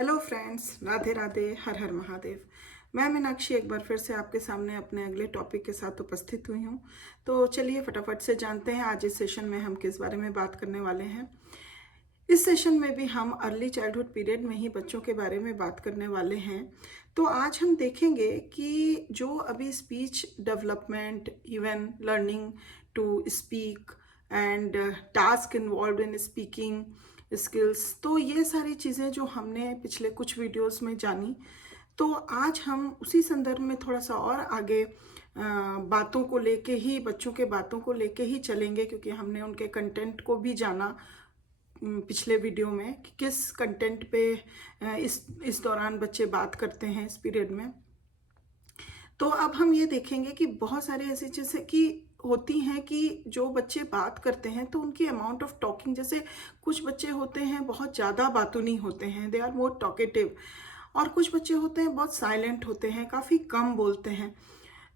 Hello friends, Radhe Radhe, हर हर महादेव। मैं मीनाक्षी एक बार फिर से आपके सामने अपने अगले टॉपिक के साथ उपस्थित हुई हूँ। तो चलिए फटाफट से जानते हैं आज इस सेशन में हम किस बारे में बात करने वाले हैं। इस सेशन में भी हम अर्ली चाइल्डहुड पीरियड में ही बच्चों के बारे में बात करने वाले हैं। तो आज हम देखेंगे कि जो अभी speech development, even learning to speak and task involve in speaking skills, तो ये सारी चीज़ें जो हमने पिछले कुछ वीडियोस में जानी, तो आज हम उसी संदर्भ में थोड़ा सा और आगे बातों को लेके ही, बच्चों के बातों को लेके ही चलेंगे, क्योंकि हमने उनके कंटेंट को भी जाना पिछले वीडियो में कि किस कंटेंट पे इस दौरान बच्चे बात करते हैं इस पीरियड में। तो अब हम ये देखेंगे कि बहुत सारे ऐसी चीज़ें कि होती हैं कि जो बच्चे बात करते हैं तो उनकी अमाउंट ऑफ टॉकिंग, जैसे कुछ बच्चे होते हैं बहुत ज़्यादा बातूनी होते हैं, दे आर मोर टॉकेटिव, और कुछ बच्चे होते हैं बहुत साइलेंट होते हैं, काफ़ी कम बोलते हैं।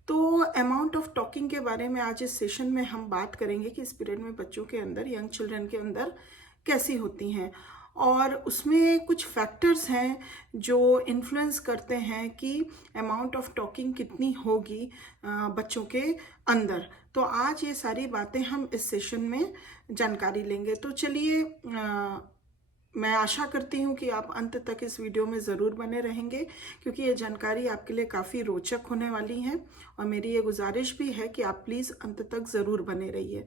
तो अमाउंट ऑफ टॉकिंग के बारे में आज इस सेशन में हम बात करेंगे कि इस पीरियड में बच्चों के अंदर, यंग चिल्ड्रन के अंदर कैसी होती हैं, और उसमें कुछ फैक्टर्स हैं जो इन्फ्लुएंस करते हैं कि अमाउंट ऑफ टॉकिंग कितनी होगी बच्चों के अंदर। तो आज ये सारी बातें हम इस सेशन में जानकारी लेंगे। तो चलिए, मैं आशा करती हूँ कि आप अंत तक इस वीडियो में ज़रूर बने रहेंगे, क्योंकि ये जानकारी आपके लिए काफ़ी रोचक होने वाली है। और मेरी ये गुजारिश भी है कि आप प्लीज़ अंत तक ज़रूर बने रहिए।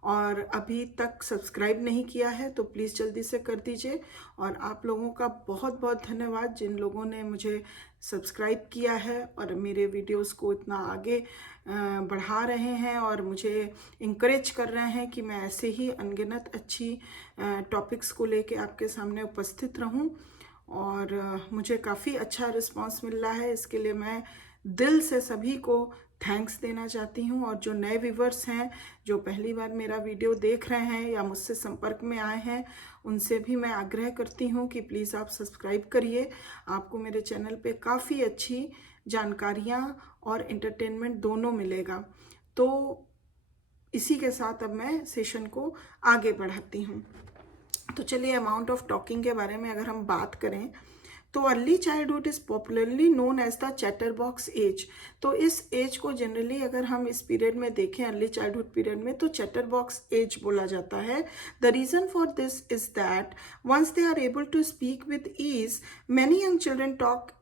और अभी तक सब्सक्राइब नहीं किया है तो प्लीज़ जल्दी से कर दीजिए। और आप लोगों का बहुत बहुत धन्यवाद जिन लोगों ने मुझे सब्सक्राइब किया है और मेरे वीडियोस को इतना आगे बढ़ा रहे हैं और मुझे इंकरेज कर रहे हैं कि मैं ऐसे ही अनगिनत अच्छी टॉपिक्स को लेके आपके सामने उपस्थित रहूं। और मुझे काफ़ी अच्छा रिस्पांस मिल रहा है, इसके लिए मैं दिल से सभी को थैंक्स देना चाहती हूँ। और जो नए व्यूवर्स हैं, जो पहली बार मेरा वीडियो देख रहे हैं या मुझसे संपर्क में आए हैं, उनसे भी मैं आग्रह करती हूँ कि प्लीज़ आप सब्सक्राइब करिए। आपको मेरे चैनल पे काफ़ी अच्छी जानकारियाँ और एंटरटेनमेंट दोनों मिलेगा। तो इसी के साथ अब मैं सेशन को आगे बढ़ाती हूँ। तो चलिए, अमाउंट ऑफ टॉकिंग के बारे में अगर हम बात करें तो early childhood is popularly known as the chatter box age. तो इस एज को जनरली अगर हम इस पीरियड में देखें, अर्ली चाइल्डहुड पीरियड में, तो चैटर बॉक्स एज बोला जाता है। The reason for this is that once they are able to speak with ease, many young children talk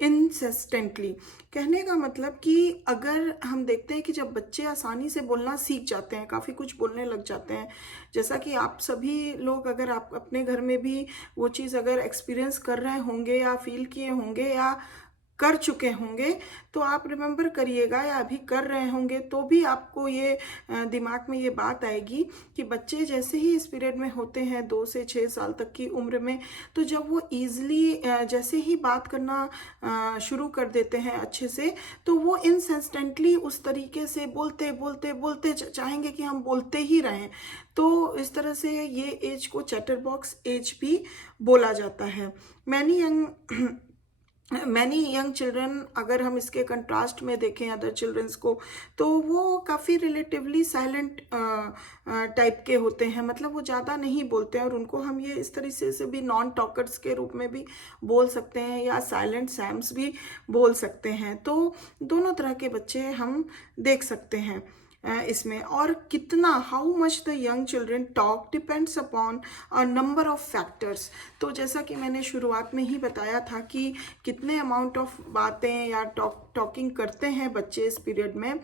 insistently. कहने का मतलब कि अगर हम देखते हैं कि जब बच्चे आसानी से बोलना सीख जाते हैं, काफ़ी कुछ बोलने लग जाते हैं, जैसा कि आप सभी लोग, अगर आप अपने घर में भी वो चीज़ अगर एक्सपीरियंस कर रहे होंगे या फील किए होंगे या कर चुके होंगे, तो आप रिमेंबर करिएगा, या अभी कर रहे होंगे तो भी आपको ये दिमाग में ये बात आएगी कि बच्चे जैसे ही इस पीरियड में होते हैं 2 से 6 साल तक की उम्र में, तो जब वो ईजिली जैसे ही बात करना शुरू कर देते हैं अच्छे से, तो वो इंसिस्टेंटली उस तरीके से बोलते बोलते बोलते चाहेंगे कि हम बोलते ही रहें। तो इस तरह से ये एज को चैटर बॉक्स एज भी बोला जाता है। मैनी यंग चिल्ड्रन, अगर हम इसके कंट्रास्ट में देखें अदर चिल्ड्रंस को, तो वो काफ़ी रिलेटिवली साइलेंट टाइप के होते हैं, मतलब वो ज़्यादा नहीं बोलते हैं, और उनको हम ये इस तरीके से भी नॉन टॉकर्स के रूप में भी बोल सकते हैं या साइलेंट सैम्स भी बोल सकते हैं। तो दोनों तरह के बच्चे हम देख सकते हैं इसमें। और कितना, how much the young children talk depends upon a number of factors. तो जैसा कि मैंने शुरुआत में ही बताया था कि कितने अमाउंट ऑफ बातें या टॉकिंग करते हैं बच्चे इस पीरियड में,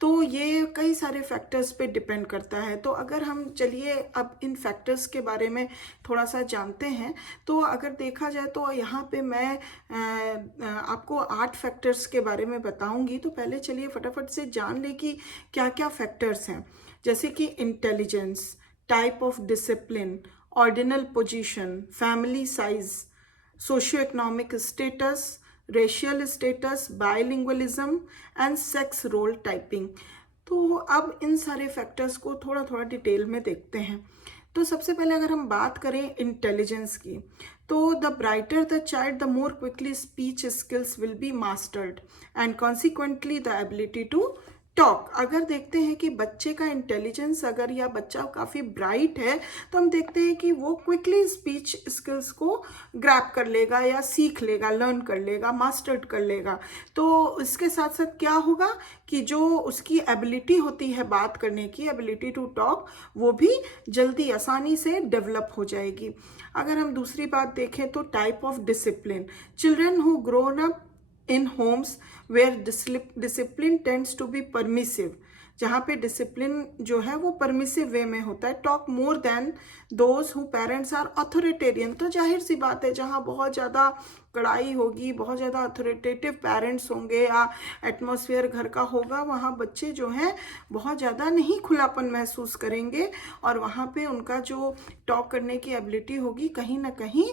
तो ये कई सारे फैक्टर्स पे डिपेंड करता है। तो अगर हम, चलिए अब इन फैक्टर्स के बारे में थोड़ा सा जानते हैं, तो अगर देखा जाए तो यहाँ पे मैं आपको 8 फैक्टर्स के बारे में बताऊंगी। तो पहले चलिए फटाफट से जान ले कि क्या क्या फैक्टर्स हैं। जैसे कि intelligence, type of discipline, ordinal position, family size, socio economic status, racial status, bilingualism and sex role typing. तो अब इन सारे फैक्टर्स को थोड़ा थोड़ा डिटेल में देखते हैं। तो सबसे पहले अगर हम बात करें इंटेलिजेंस की, तो the brighter the child, the more quickly speech skills will be mastered and consequently the ability to talk. अगर देखते हैं कि बच्चे का इंटेलिजेंस अगर या बच्चा काफ़ी ब्राइट है तो हम देखते हैं कि वो क्विकली स्पीच स्किल्स को ग्रैब कर लेगा या सीख लेगा, लर्न कर लेगा, मास्टर्ड कर लेगा। तो इसके साथ साथ क्या होगा कि जो उसकी एबिलिटी होती है बात करने की, एबिलिटी टू टॉक, वो भी जल्दी आसानी से डेवलप हो जाएगी। अगर हम दूसरी बात देखें तो type of discipline, children who grown up in homes where discipline tends to be permissive, जहाँ पे डिसिप्लिन जो है वो परमिसिव वे में होता है, talk more than those who parents are authoritarian. तो जाहिर सी बात है जहाँ बहुत ज़्यादा कड़ाई होगी, बहुत ज़्यादा अथॉरिटेटिव पेरेंट्स होंगे या एटमॉस्फेयर घर का होगा, वहाँ बच्चे जो हैं बहुत ज़्यादा नहीं खुलापन महसूस करेंगे और वहाँ पे उनका जो टॉक करने की एबिलिटी होगी कहीं ना कहीं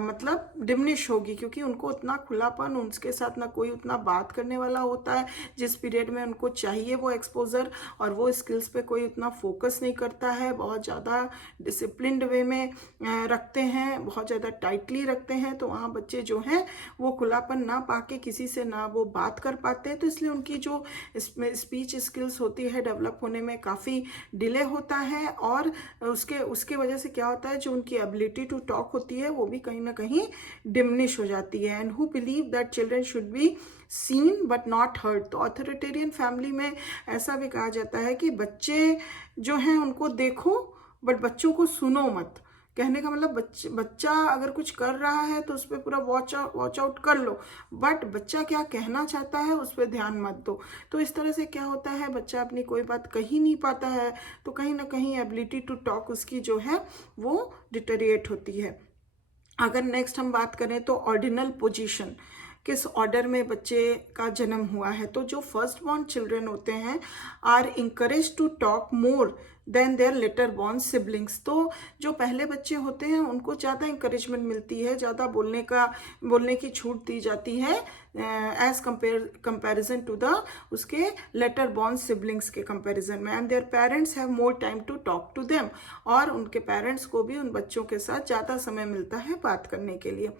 मतलब डिमिनिश होगी, क्योंकि उनको उतना खुलापन, उनके साथ ना कोई उतना बात करने वाला होता है जिस पीरियड में उनको चाहिए वो एक्सपोजर, और वो स्किल्स पे कोई उतना फोकस नहीं करता है, बहुत ज़्यादा डिसिप्लिन्ड वे में रखते हैं, बहुत ज़्यादा टाइटली रखते हैं। तो वहाँ बच्चे जो हैं वो खुलापन ना पाके किसी से ना वो बात कर पाते हैं, तो इसलिए उनकी जो स्पीच स्किल्स होती है डेवलप होने में काफ़ी डिले होता है, और उसके वजह से क्या होता है जो उनकी एबिलिटी टू टॉक होती है वो भी कहीं ना कहीं डिमिनिश हो जाती है। And who believe that children should be seen but not heard. तो ऑथोरिटेरियन फैमिली में ऐसा भी कहा जाता है कि बच्चे जो हैं उनको देखो बट बच्चों को सुनो मत। कहने का मतलब बच्चा अगर कुछ कर रहा है तो उस पर पूरा वॉच आउट कर लो, बट बच्चा क्या कहना चाहता है उस पर ध्यान मत दो। तो इस तरह से क्या होता है, बच्चा अपनी कोई बात कह ही नहीं पाता है, तो कहीं ना कहीं एबिलिटी टू टॉक उसकी जो है वो डिटेरिएट होती है। अगर नेक्स्ट हम बात करें तो ऑर्डिनल पोजीशन, किस ऑर्डर में बच्चे का जन्म हुआ है, तो जो फर्स्ट बॉर्न चिल्ड्रन होते हैं are encourage to talk more than their later born siblings. तो जो पहले बच्चे होते हैं उनको ज़्यादा इंकरेजमेंट मिलती है, ज़्यादा बोलने की छूट दी जाती है एज कंपेरिजन टू द उसके लेटर बॉर्न सिबलिंग्स के कंपेरिजन में। And their parents have more time to talk to them, और उनके पेरेंट्स को भी उन बच्चों के साथ ज़्यादा समय मिलता है बात करने के लिए।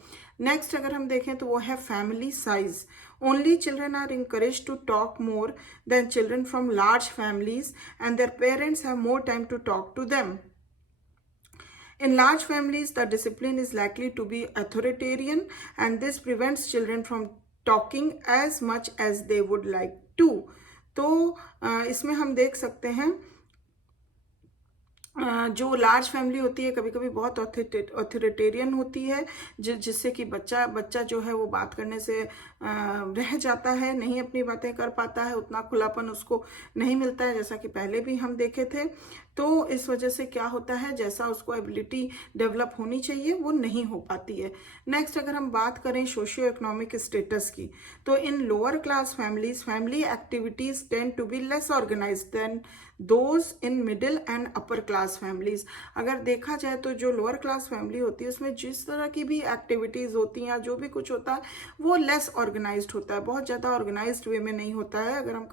नेक्स्ट अगर हम देखें तो वो है family size. Only children are encouraged to talk more than children from large families, and their parents have more time to talk to them. In large families, the discipline is likely to be authoritarian, and this prevents children from talking as much as they would like to. तो इसमें हम देख सकते हैं जो large family होती है कभी कभी बहुत ऑथोरिटेरियन होती है, जिससे कि बच्चा जो है वो बात करने से रह जाता है, नहीं अपनी बातें कर पाता है, उतना खुलापन उसको नहीं मिलता है जैसा कि पहले भी हम देखे थे। तो इस वजह से क्या होता है, जैसा उसको एबिलिटी डेवलप होनी चाहिए वो नहीं हो पाती है। नेक्स्ट अगर हम बात करें सोशियो इकोनॉमिक स्टेटस की, तो in lower class families family activities tend to be less organized than those in middle and upper class families. अगर देखा जाए तो जो लोअर क्लास फैमिली होती है उसमें जिस तरह की भी एक्टिविटीज़ होती हैं या जो भी कुछ होता है वो लेस ऑर्गेनाइज्ड होता है, बहुत ज़्यादा ऑर्गेनाइज्ड वे में नहीं होता है अगर हम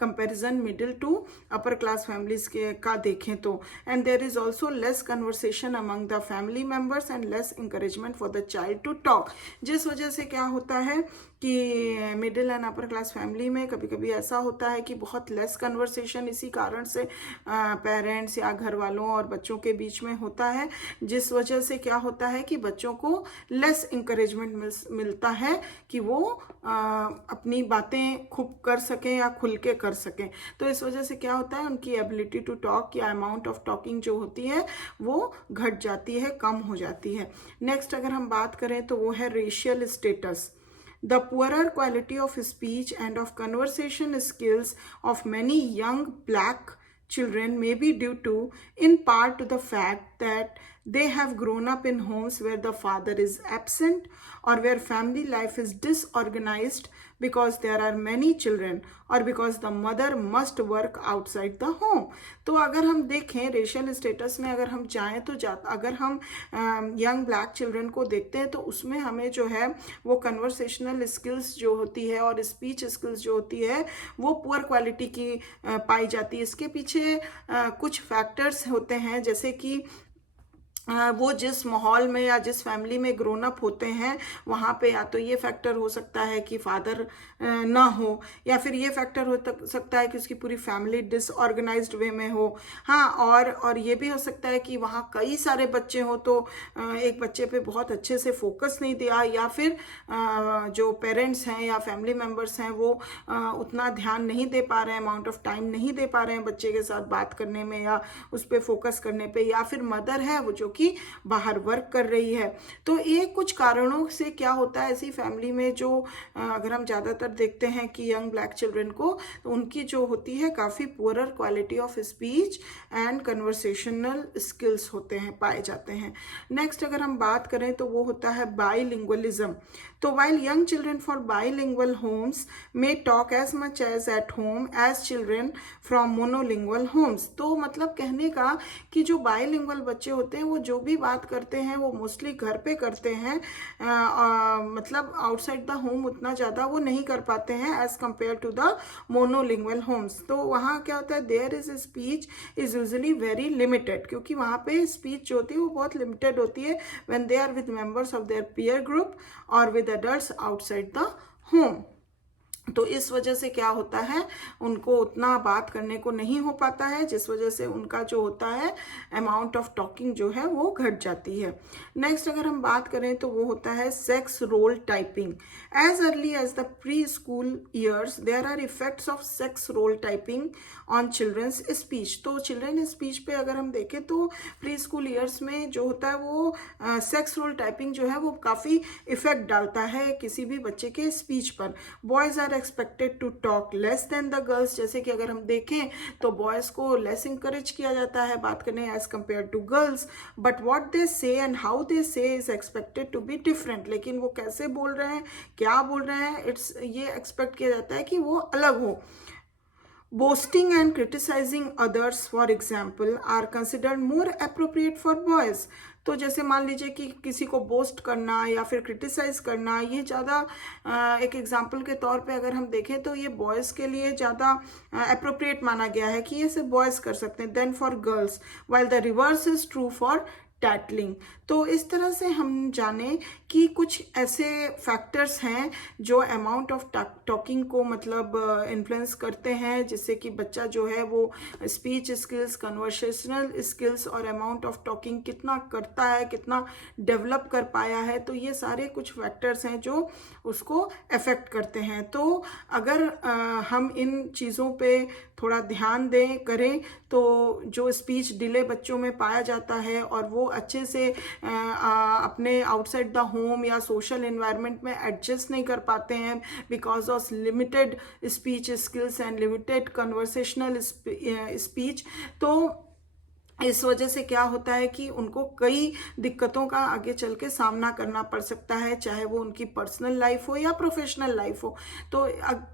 comparison middle to upper class families का देखें तो। And there is also less conversation among the family members and less encouragement for the child to talk, जिस वजह से क्या होता है कि middle and upper class family में कभी कभी ऐसा होता है कि बहुत लेस कन्वर्सेशन इसी कारण से पेरेंट्स या घर वालों और बच्चों के बीच में होता है, जिस वजह से क्या होता है कि बच्चों को लेस इंकरेजमेंट मिलता है कि वो अपनी बातें खूब कर सकें या खुल के कर सकें। तो इस वजह से क्या होता है, उनकी एबिलिटी टू टॉक या अमाउंट ऑफ टॉकिंग जो होती है वो घट जाती है, कम हो जाती है। नेक्स्ट अगर हम बात करें तो वो है racial status. The poorer quality of speech and of conversation skills of many young black children may be due to, in part, to the fact that they have grown up in homes where the father is absent or where family life is disorganized because there are many children or because the mother must work outside the home. तो अगर हम देखें racial status में अगर हम जाएं तो अगर हम यंग ब्लैक चिल्ड्रन को देखते हैं तो उसमें हमें जो है वो कन्वर्सेशनल स्किल्स जो होती है और स्पीच स्किल्स जो होती है वो पुअर क्वालिटी की पाई जाती है। इसके पीछे कुछ फैक्टर्स होते हैं, जैसे कि वो जिस माहौल में या जिस फैमिली में ग्रोन अप होते हैं वहाँ पे या तो ये फैक्टर हो सकता है कि फादर ना हो, या फिर ये फैक्टर हो सकता है कि उसकी पूरी फैमिली डिसऑर्गेनाइज्ड वे में हो। हाँ, और ये भी हो सकता है कि वहाँ कई सारे बच्चे हो तो एक बच्चे पे बहुत अच्छे से फोकस नहीं दिया, या फिर जो पेरेंट्स हैं या फैमिली मेम्बर्स हैं वो उतना ध्यान नहीं दे पा रहे हैं, अमाउंट ऑफ टाइम नहीं दे पा रहे हैं बच्चे के साथ बात करने में या उस पर फोकस करने पे, या फिर मदर है वो जो कि बाहर वर्क कर रही है। तो ये कुछ कारणों से क्या होता है ऐसी फैमिली में, जो अगर हम ज़्यादातर देखते हैं कि यंग ब्लैक चिल्ड्रन को, तो उनकी जो होती है काफ़ी poorer quality of speech and conversational skills होते हैं, पाए जाते हैं। नेक्स्ट अगर हम बात करें तो वो होता है बाइलिंगुअलिज्म। तो while young children for bilingual homes may talk as much as at home as children from monolingual homes। तो मतलब कहने का कि जो बाइलिंगुअल बच्चे होते हैं वो जो भी बात करते हैं वो मोस्टली घर पे करते हैं, मतलब आउटसाइड द होम उतना ज़्यादा वो नहीं कर पाते हैं as compare to the monolingual homes. तो वहाँ क्या होता है, there is speech is usually very limited, क्योंकि वहाँ पे स्पीच जो होती है वो बहुत लिमिटेड होती है when they are with members of their peer group और with adults outside the home। तो इस वजह से क्या होता है, उनको उतना बात करने को नहीं हो पाता है, जिस वजह से उनका जो होता है अमाउंट ऑफ टॉकिंग जो है वो घट जाती है। नेक्स्ट अगर हम बात करें तो वो होता है sex role typing. As early as the pre school years there are effects of sex role typing on children's speech. तो चिल्ड्रन स्पीच पे अगर हम देखें तो प्री स्कूल ईयर्स में जो होता है वो सेक्स रोल टाइपिंग जो है वो काफ़ी इफेक्ट डालता है किसी भी बच्चे के स्पीच पर। Boys are expected to talk less than the girls. जैसे कि अगर हम देखें तो बॉयज़ को लेस इंकरेज किया जाता है बात करने as compare to girls, but what they say and how they say is expected to be different. लेकिन वो कैसे बोल रहे हैं, क्या बोल रहे हैं, ये एक्सपेक्ट किया जाता है कि वो अलग हो। Boasting and criticizing others, for example, are considered more appropriate for boys। तो जैसे मान लीजिए कि किसी को बोस्ट करना या फिर क्रिटिसाइज करना, ये ज़्यादा एक एग्जांपल के तौर पे अगर हम देखें तो ये बॉयज़ के लिए ज़्यादा अप्रोप्रिएट माना गया है कि ये सिर्फ बॉयज़ कर सकते हैं than for girls, while the reverse is true for tattling. तो इस तरह से हम जाने कि कुछ ऐसे फैक्टर्स हैं जो अमाउंट ऑफ टॉकिंग को मतलब इन्फ्लुएंस करते हैं, जिससे कि बच्चा जो है वो स्पीच स्किल्स, कन्वर्सेशनल स्किल्स और अमाउंट ऑफ टॉकिंग कितना करता है, कितना डेवलप कर पाया है। तो ये सारे कुछ फैक्टर्स हैं जो उसको अफेक्ट करते हैं। तो अगर हम इन चीज़ों पे थोड़ा ध्यान दें करें तो जो स्पीच डिले बच्चों में पाया जाता है और वो अच्छे से अपने आउटसाइड द होम या सोशल एनवायरनमेंट में एडजस्ट नहीं कर पाते हैं because of limited speech skills and limited conversational speech. तो इस वजह से क्या होता है कि उनको कई दिक्कतों का आगे चल के सामना करना पड़ सकता है, चाहे वो उनकी पर्सनल लाइफ हो या प्रोफेशनल लाइफ हो। तो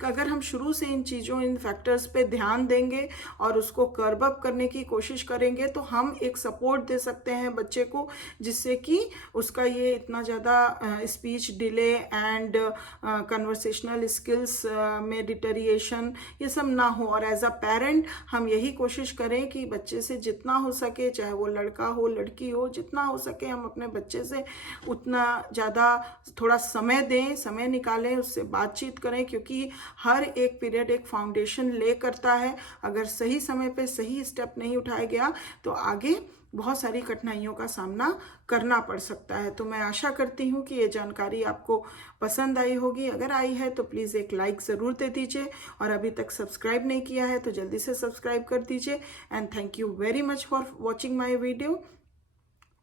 अगर हम शुरू से इन चीज़ों, इन फैक्टर्स पे ध्यान देंगे और उसको कर्ब अप करने की कोशिश करेंगे तो हम एक सपोर्ट दे सकते हैं बच्चे को, जिससे कि उसका ये इतना ज़्यादा speech delay and conversational skills में डिटेरिएशन ये सब ना हो। और एज अ पेरेंट हम यही कोशिश करें कि बच्चे से जितना हो सके, चाहे वो लड़का हो लड़की हो, जितना हो सके हम अपने बच्चे से उतना ज़्यादा थोड़ा समय दें, समय निकालें, उससे बातचीत करें, क्योंकि हर एक पीरियड एक फाउंडेशन ले करता है। अगर सही समय पे सही स्टेप नहीं उठाया गया तो आगे बहुत सारी कठिनाइयों का सामना करना पड़ सकता है। तो मैं आशा करती हूँ कि ये जानकारी आपको पसंद आई होगी। अगर आई है तो प्लीज़ एक लाइक ज़रूर दे दीजिए, और अभी तक सब्सक्राइब नहीं किया है तो जल्दी से सब्सक्राइब कर दीजिए। And thank you very much for watching my video.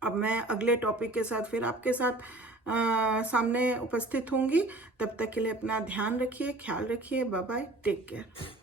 अब मैं अगले टॉपिक के साथ फिर आपके साथ सामने उपस्थित होंगी। तब तक के लिए अपना ध्यान रखिए, ख्याल रखिए। Bye bye, take care.